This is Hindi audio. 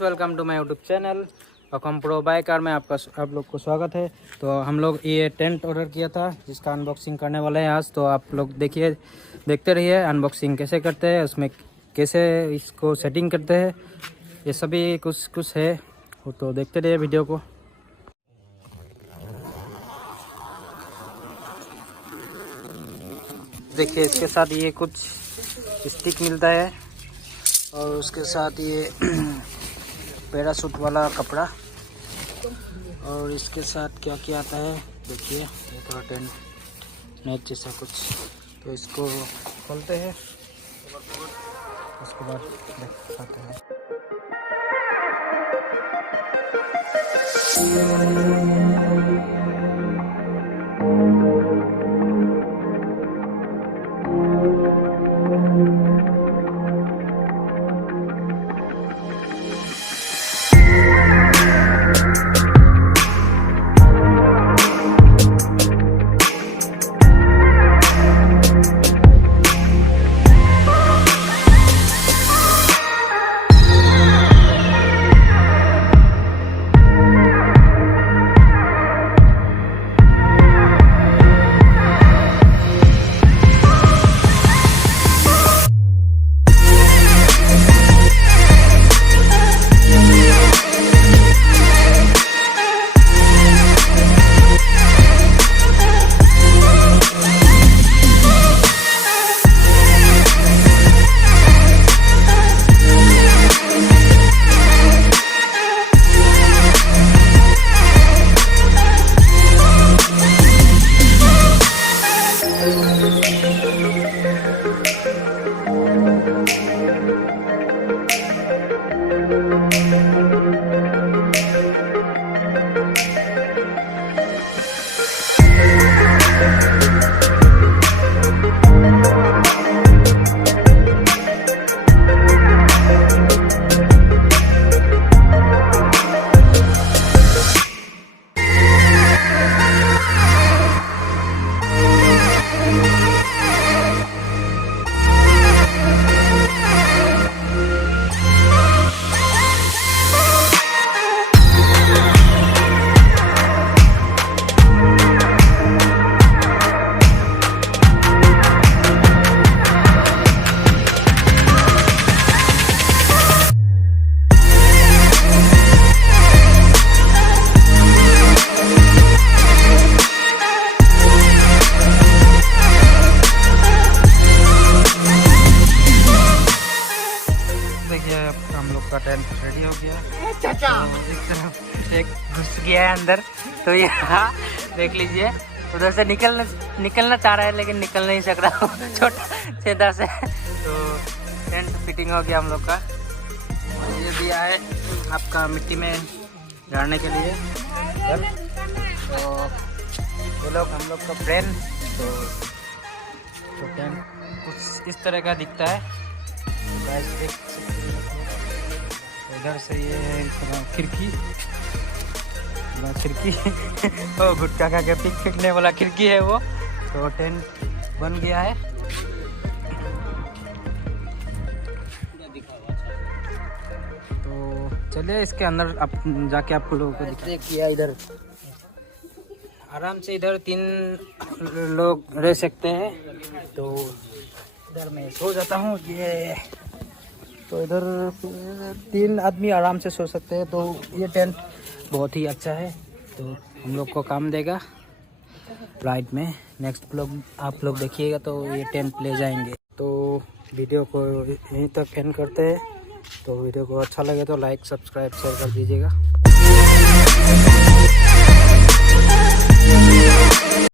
Welcome to my YouTube channel Akam pro biker में आप लोग को स्वागत है। तो हम लोग ये टेंट ऑर्डर किया था जिसका अनबॉक्सिंग करने वाले हैं आज। तो आप लोग देखते रहिए अनबॉक्सिंग कैसे करते हैं, उसमें कैसे इसको सेटिंग करते हैं, ये सभी कुछ है। तो देखते रहिए वीडियो को। देखिए इसके साथ ये कुछ स्टिक मिलता है और उसके साथ ये पैराशूट वाला कपड़ा, और इसके साथ क्या क्या आता है देखिए, ये थोड़ा टेंट नेट जैसा कुछ। तो इसको खोलते हैं, उसके बाद दिखाते हैं। हम लोग का टेंट रेडी हो गया। तो एक घुस गया है अंदर, तो यहाँ देख लीजिए उधर से निकलना चाह रहा है लेकिन निकल नहीं सक रहा छोटा छेदा से। तो टेंट फिटिंग हो गया हम लोग का। और ये दिया है आपका मिट्टी में झाड़ने के लिए। तो ये लोग हम लोग का फ्रेंड। तो टेंट कुछ इस तरह का दिखता है। इधर से ये खिड़की ओ गुटखा खा के पिक फेंकने वाला खिड़की है वो। तो टेंट बन गया है। तो चलिए इसके अंदर आप जाके आप लोगों को देखिए। इधर आराम से इधर 3 लोग रह सकते हैं। तो इधर मैं सो जाता हूँ। ये तो इधर 3 आदमी आराम से सो सकते हैं। तो ये टेंट बहुत ही अच्छा है, तो हम लोग को काम देगा राइड में। नेक्स्ट ब्लॉग आप लोग देखिएगा तो ये टेंट ले जाएंगे। तो वीडियो को यहीं तक एंड करते हैं। तो वीडियो को अच्छा लगे तो लाइक सब्सक्राइब शेयर कर दीजिएगा।